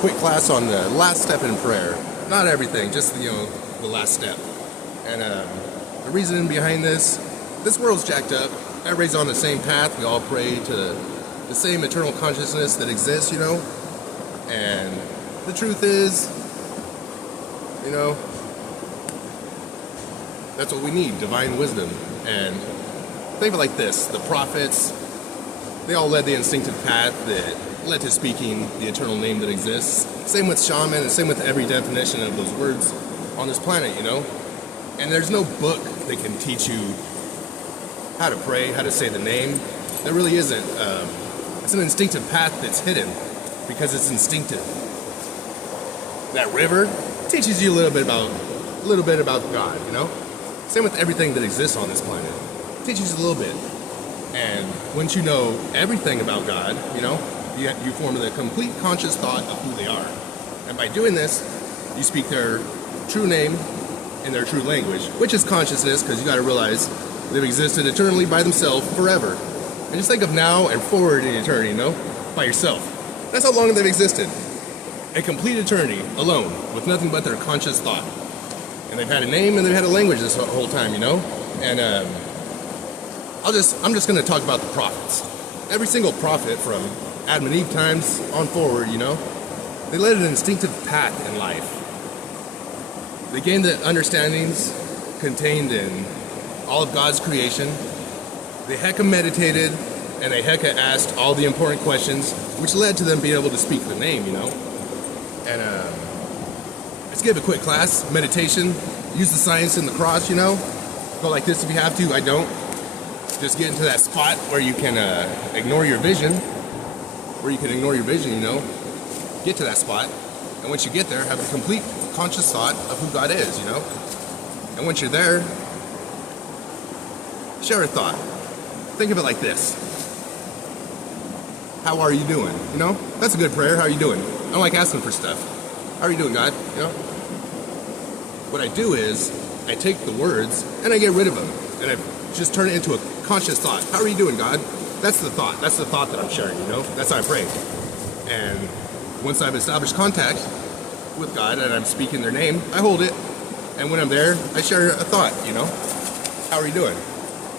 quick class on the last step in prayer. Not everything, just the last step. And the reason behind this world's jacked up. Everybody's on the same path. We all pray to the same eternal consciousness that exists, And the truth is, that's what we need, divine wisdom. And think of it like this: the prophets, they all led the instinctive path that led to speaking the eternal name that exists. Same with shaman, and same with every definition of those words on this planet, And there's no book that can teach you how to pray, how to say the name. There really isn't. It's an instinctive path that's hidden because it's instinctive. That river teaches you a little bit about God, Same with everything that exists on this planet. It teaches you a little bit. And once you know everything about God, you form a complete conscious thought of who they are. And by doing this, you speak their true name in their true language, which is consciousness, because you got to realize they've existed eternally by themselves forever. And just think of now and forward in eternity, by yourself. That's how long they've existed. A complete eternity alone, with nothing but their conscious thought. And they've had a name and they've had a language this whole time, And I'm just going to talk about the prophets. Every single prophet from Adam and Eve times on forward, they led an instinctive path in life. They gained the understandings contained in all of God's creation. They hecka meditated and they hecka asked all the important questions, which led to them being able to speak the name, And let's give a quick class, meditation. Use the science in the cross, Go like this if you have to. I don't. Just get into that spot where you can ignore your vision. Get to that spot. And once you get there, have a complete conscious thought of who God is, And once you're there, share a thought. Think of it like this: how are you doing? That's a good prayer. How are you doing? I don't like asking for stuff. How are you doing, God? What I do is I take the words and I get rid of them, and I just turn it into a conscious thought. How are you doing, God? That's the thought. That's the thought that I'm sharing. That's how I pray. And once I've established contact with God and I'm speaking their name, I hold it, and when I'm there, I share a thought. How are you doing?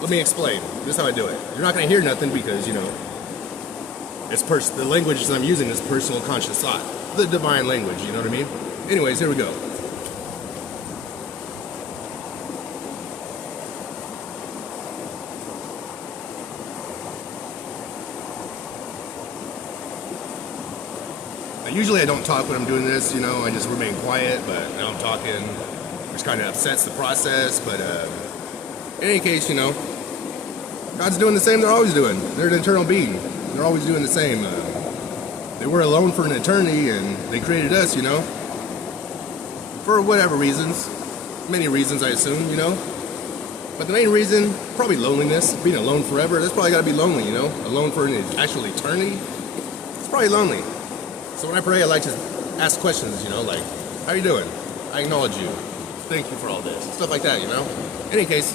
Let me explain. This is how I do it. You're not going to hear nothing because, the language that I'm using is personal conscious thought. The divine language, you know what I mean? Anyways, here we go. Usually I don't talk when I'm doing this, I just remain quiet, but now I'm talking, which kind of upsets the process, but in any case, God's doing the same they're always doing. They're an eternal being. They're always doing the same. They were alone for an eternity, and they created us, for whatever reasons. Many reasons, I assume, But the main reason, probably loneliness. Being alone forever, that's probably got to be lonely, Alone for an actual eternity, it's probably lonely. So when I pray, I like to ask questions, like, how are you doing? I acknowledge you. Thank you for all this. Stuff like that, In any case,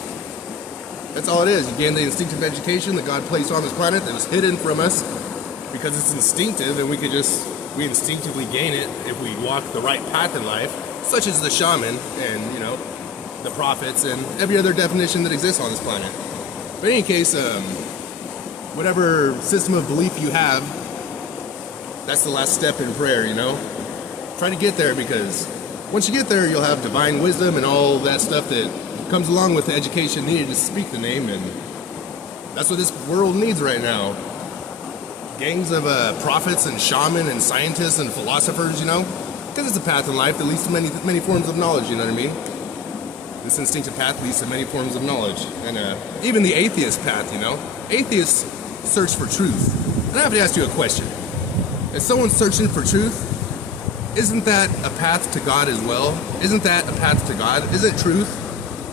that's all it is. You gain the instinctive education that God placed on this planet that was hidden from us because it's instinctive, and we instinctively gain it if we walk the right path in life, such as the shaman and, the prophets and every other definition that exists on this planet. But in any case, whatever system of belief you have, that's the last step in prayer, Try to get there, because once you get there, you'll have divine wisdom and all that stuff that comes along with the education needed to speak the name, and that's what this world needs right now. Gangs of prophets and shaman and scientists and philosophers, because it's a path in life that leads to many forms of knowledge, you know what I mean? This instinctive path leads to many forms of knowledge, and even the atheist path, Atheists search for truth. And I have to ask you a question. If someone's searching for truth, isn't that a path to God as well? Isn't that a path to God? Isn't truth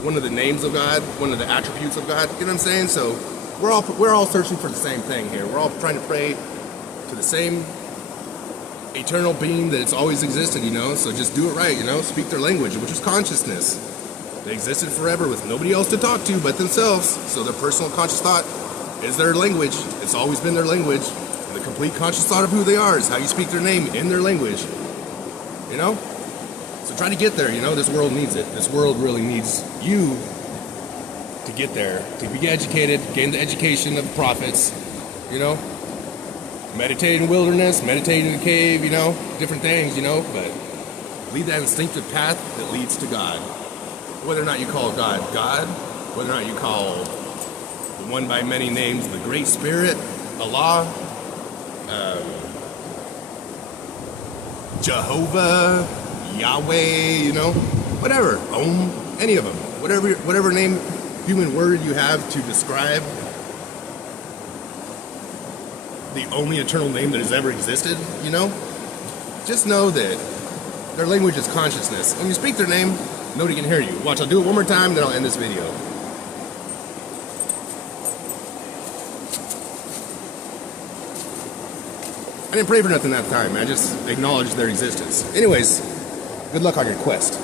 one of the names of God, one of the attributes of God? You know what I'm saying? So we're all searching for the same thing here. We're all trying to pray to the same eternal being that's always existed, So just do it right, Speak their language, which is consciousness. They existed forever with nobody else to talk to but themselves. So their personal conscious thought is their language. It's always been their language. The complete conscious thought of who they are is how you speak their name in their language. you know? So try to get there, you know? This world needs it. This world really needs you to get there, to be educated, gain the education of the prophets, you know? Meditate in the wilderness, meditate in the cave, you know? Different things, you know? But lead that instinctive path that leads to God. Whether or not you call God God, whether or not you call the one by many names, the Great Spirit, Allah, Jehovah, Yahweh, you know, whatever, any of them, whatever name, human word you have to describe the only eternal name that has ever existed, you know, just know that their language is consciousness. When you speak their name, nobody can hear you. Watch, I'll do it one more time, then I'll end this video. I didn't pray for nothing that time, I just acknowledged their existence. Anyways, good luck on your quest.